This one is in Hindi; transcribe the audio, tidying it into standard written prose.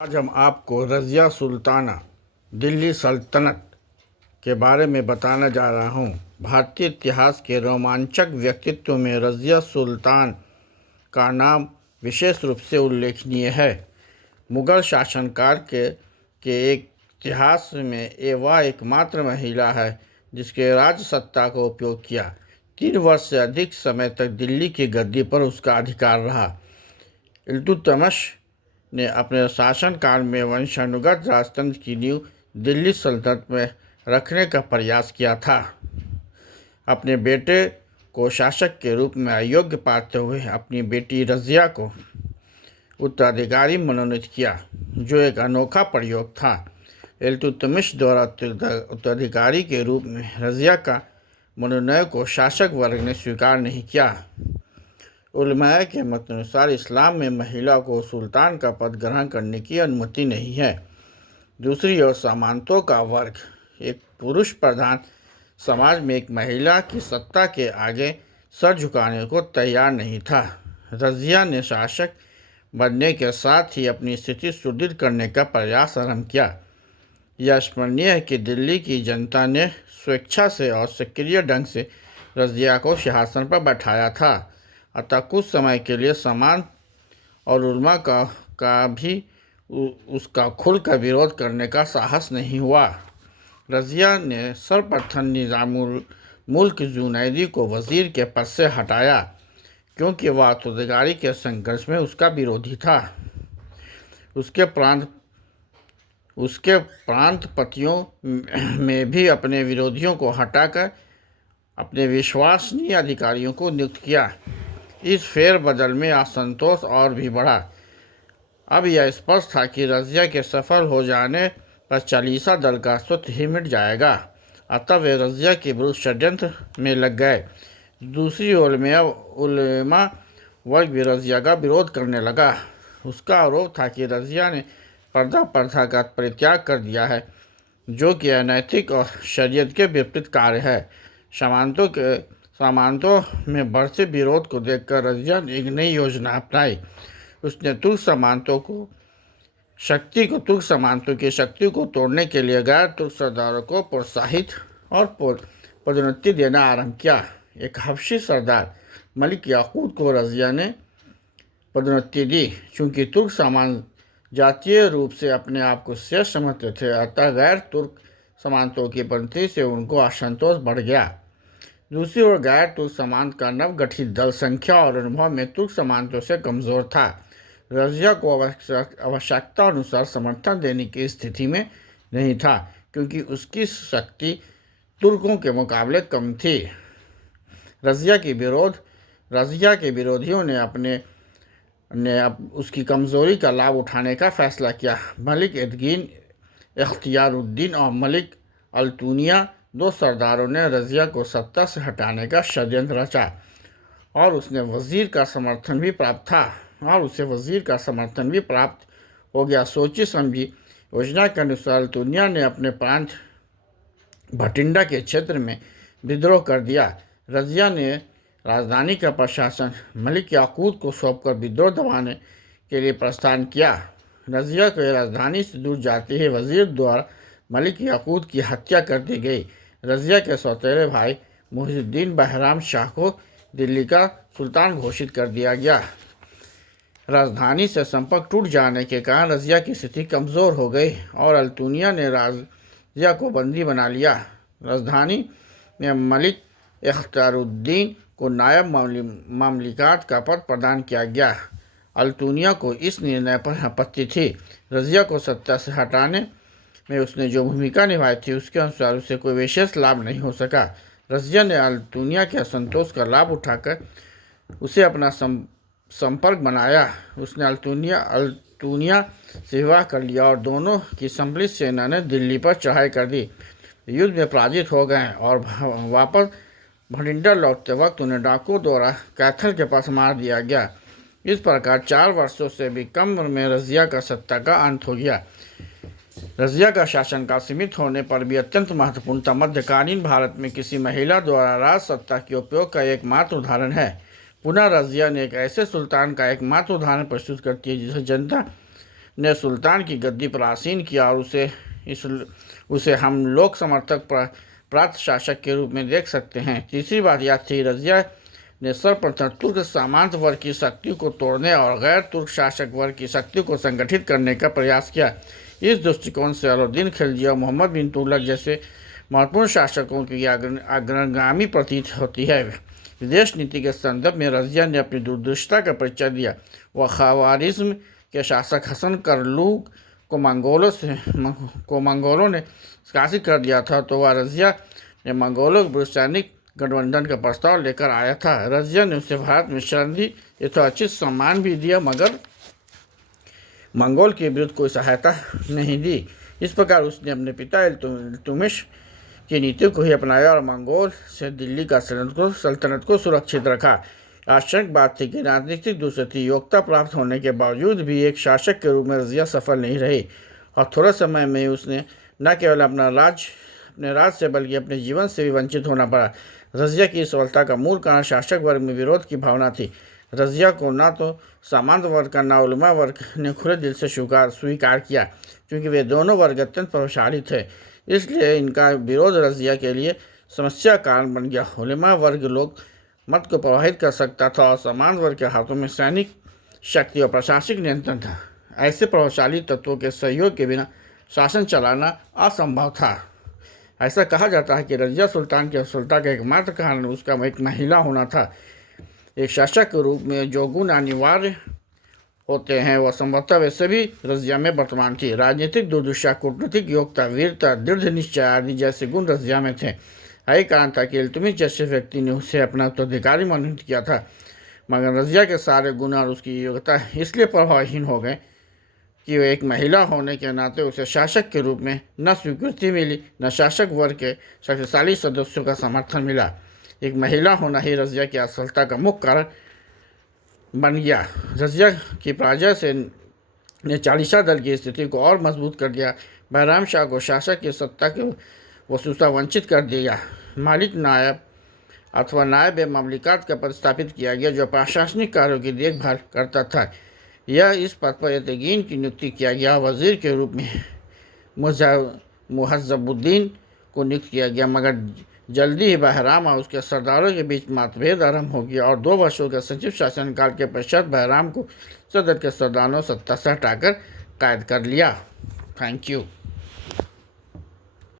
आज हम आपको रज़िया सुल्ताना दिल्ली सल्तनत के बारे में बताने जा रहा हूँ। भारतीय इतिहास के रोमांचक व्यक्तित्व में रज़िया सुल्तान का नाम विशेष रूप से उल्लेखनीय है। मुग़ल शासनकाल के एक इतिहास में वह एकमात्र महिला है जिसके राजसत्ता का उपयोग किया। 3 वर्ष से अधिक समय तक दिल्ली की गद्दी पर उसका अधिकार रहा। इल्तुतमिश ने अपने शासनकाल में वंशानुगत राजतंत्र की नींव दिल्ली सल्तनत में रखने का प्रयास किया था। अपने बेटे को शासक के रूप में अयोग्य पाते हुए अपनी बेटी रज़िया को उत्तराधिकारी मनोनीत किया, जो एक अनोखा प्रयोग था। इल्तुतमिश द्वारा उत्तराधिकारी के रूप में रज़िया का मनोनयन को शासक वर्ग ने स्वीकार नहीं किया। उलमाए के मत अनुसार इस्लाम में महिला को सुल्तान का पद ग्रहण करने की अनुमति नहीं है। दूसरी ओर सामंतों का वर्ग एक पुरुष प्रधान समाज में एक महिला की सत्ता के आगे सर झुकाने को तैयार नहीं था। रज़िया ने शासक बनने के साथ ही अपनी स्थिति सुदृढ़ करने का प्रयास आरंभ किया। यह स्मरणीय है कि दिल्ली की जनता ने स्वेच्छा से और सक्रिय ढंग से रज़िया को सिंहासन पर बैठाया था। अतः कुछ समय के लिए सामंत और उलमा का भी उसका खुलकर विरोध करने का साहस नहीं हुआ। रज़िया ने सर्वप्रथम निज़ामुल मुल्क जुनैदी को वज़ीर के पद से हटाया, क्योंकि वह उत्तराधिकारी के संघर्ष में उसका विरोधी था। उसके प्रांतपतियों में भी अपने विरोधियों को हटाकर अपने विश्वसनीय अधिकारियों को नियुक्त किया। इस फेरबदल में असंतोष और भी बढ़ा। अब यह स्पष्ट था कि रज़िया के सफल हो जाने पर चालीसा दल का अस्तित्व ही मिट जाएगा। अतः वे रज़िया के विरुद्ध षड्यंत्र में लग गए। दूसरी ओर उलमा वर्ग भी रज़िया का विरोध करने लगा। उसका आरोप था कि रज़िया ने पर्दा प्रथा का परित्याग कर दिया है, जो कि अनैतिक और शरीयत के विपरीत कार्य है। सामंतों में बढ़ते विरोध को देखकर रज़िया ने एक नई योजना अपनाई। उसने तुर्क सामंतों की शक्ति को तोड़ने के लिए गैर तुर्क सरदारों को प्रोत्साहित और पदोन्नति देना आरंभ किया। एक हबशी सरदार मलिक याकूत को रज़िया ने पदोन्नति दी। चूंकि तुर्क सामंत जातीय रूप से अपने आप को श्रेष्ठ समझते थे, अतः गैर तुर्क सामंतों की पदोन्नति से उनको असंतोष बढ़ गया। दूसरी ओर गैर तुर्क सामंत का नवगठित दल संख्या और अनुभव में तुर्क सामंतों से कमज़ोर था। रज़िया को आवश्यकता अनुसार समर्थन देने की स्थिति में नहीं था, क्योंकि उसकी शक्ति तुर्कों के मुकाबले कम थी। रज़िया के विरोधियों ने उसकी कमज़ोरी का लाभ उठाने का फैसला किया। मलिक एदगीन इख्तियारुद्दीन और मलिक अल्तुनिया, 2 सरदारों ने रज़िया को सत्ता से हटाने का षड्यंत्र रचा और उसे वज़ीर का समर्थन भी प्राप्त हो गया। सोची समझी योजना के अनुसार अल्तुनिया ने अपने प्रांत भटिंडा के क्षेत्र में विद्रोह कर दिया। रज़िया ने राजधानी का प्रशासन मलिक याकूत को सौंपकर विद्रोह दबाने के लिए प्रस्थान किया। रज़िया को राजधानी से दूर जाते ही वज़ीर द्वारा मलिक याकूत की हत्या कर दी गई। रज़िया के सौतेले भाई मुहिजुद्दीन बहराम शाह को दिल्ली का सुल्तान घोषित कर दिया गया। राजधानी से संपर्क टूट जाने के कारण रज़िया की स्थिति कमज़ोर हो गई और अल्तुनिया ने रज़िया को बंदी बना लिया। राजधानी में मलिक इख्तियारुद्दीन को नायब मामलिकात का पद प्रदान किया गया। अल्तुनिया को इस निर्णय पर आपत्ति थी। रज़िया को सत्ता से हटाने में उसने जो भूमिका निभाई थी, उसके अनुसार उसे कोई विशेष लाभ नहीं हो सका। रज़िया ने अल्तुनिया के असंतोष का लाभ उठाकर उसे अपना संपर्क बनाया। उसने अल्तुनिया से विवाह कर लिया और दोनों की सम्मिलित सेना ने दिल्ली पर चढ़ाई कर दी। युद्ध में पराजित हो गए और वापस भटिंडा लौटते वक्त उन्हें डाकुओं द्वारा कैथल के पास मार दिया गया। इस प्रकार 4 वर्षों से भी कम उम्र में रज़िया का सत्ता का अंत हो गया। रज़िया का शासनकाल सीमित होने पर भी अत्यंत महत्वपूर्ण था। मध्यकालीन भारत में किसी महिला द्वारा राज सत्ता के उपयोग का एकमात्र उदाहरण है। पुनः रज़िया ने एक ऐसे सुल्तान का एकमात्र उदाहरण प्रस्तुत करती है जिसे जनता ने सुल्तान की गद्दी पर आसीन किया और उसे हम लोक समर्थक प्रांत शासक के रूप में देख सकते हैं। तीसरी बात यह थी, रजिया ने सर्वप्रथम तुर्क सामंत वर्ग की शक्ति को तोड़ने और गैर तुर्क शासक वर्ग की शक्ति को संगठित करने का प्रयास किया। इस दृष्टिकोण से अलाउद्दीन खिलजी और मोहम्मद बिन तुगलक जैसे महत्वपूर्ण शासकों की अग्रगामी प्रतीत होती है। विदेश नीति के संदर्भ में रजिया ने अपनी दूरदृष्टता का परिचय दिया। वह ख़वारिज़्म के शासक हसन करलूक को मंगोलों ने शासित कर दिया था, तो वह रजिया ने मंगोलों के विरुद्ध सैनिक गठबंधन का प्रस्ताव लेकर आया था। रजिया ने उसे भारत में शरण दी, यथोचित सम्मान भी दिया, मगर मंगोल के विरुद्ध कोई सहायता नहीं दी। इस प्रकार उसने अपने पिता इल्तुतमिश की नीति को ही अपनाया और मंगोल से दिल्ली का सल्तनत को सुरक्षित रखा। आश्चर्य बात थी कि राजनीतिक दूसरी योग्यता प्राप्त होने के बावजूद भी एक शासक के रूप में रजिया सफल नहीं रही और थोड़े समय में उसने न केवल अपने राज से बल्कि अपने जीवन से भी वंचित होना पड़ा। रजिया की सफलता का मूल कारण शासक वर्ग में विरोध की भावना थी। रजिया को न तो सामंत वर्ग का न उलमा वर्ग ने खुले दिल से स्वीकार किया, क्योंकि वे दोनों वर्ग अत्यंत प्रभावशाली थे। इसलिए इनका विरोध रजिया के लिए समस्या कारण बन गया। उलमा वर्ग लोग मत को प्रभावित कर सकता था और सामंत वर्ग के हाथों में सैनिक शक्ति और प्रशासनिक नियंत्रण था। ऐसे प्रभावशाली तत्वों के सहयोग के बिना शासन चलाना असंभव था। ऐसा कहा जाता है कि रजिया सुल्तान की सफलता का एकमात्र कारण उसका एक महिला होना था। एक शासक के रूप में जो गुण अनिवार्य होते हैं वह संभवतः वैसे भी रजिया में वर्तमान थी। राजनीतिक दूरदृष्टा, कूटनीतिक योग्यता, वीरता, दृढ़ निश्चय आदि जैसे गुण रजिया में थे। यही कारण था कि इल्तुतमिश जैसे व्यक्ति ने उसे अपना उत्तराधिकारी मनोनीत किया था, मगर रजिया के सारे गुण और उसकी योग्यता इसलिए प्रभावहीन हो गए कि वह एक महिला होने के नाते उसे शासक के रूप में न स्वीकृति मिली, न शासक वर्ग के शक्तिशाली सदस्यों का समर्थन मिला। एक महिला होना ही रजिया की असफलता का मुख्य कारण बन गया। रजिया की पराजय ने चालीसा दल की स्थिति को और मजबूत कर दिया। बहराम शाह को शासक की सत्ता के वसूता वंचित कर दिया। मालिक नायब अथवा नायब ममलिकात का पद स्थापित किया गया, जो प्रशासनिक कार्यों की देखभाल करता था। यह इस पद पर यतगीन की नियुक्ति किया गया। वजीर के रूप में मुहज़्ज़बुद्दीन को नियुक्त किया गया, मगर जल्दी ही बहराम और उसके सरदारों के बीच मतभेद आरंभ हो गया और 2 वर्षों के सचिव शासनकाल के पश्चात बहराम को सदर के सरदारों सत्ता से हटाकर कैद कर लिया। Thank you.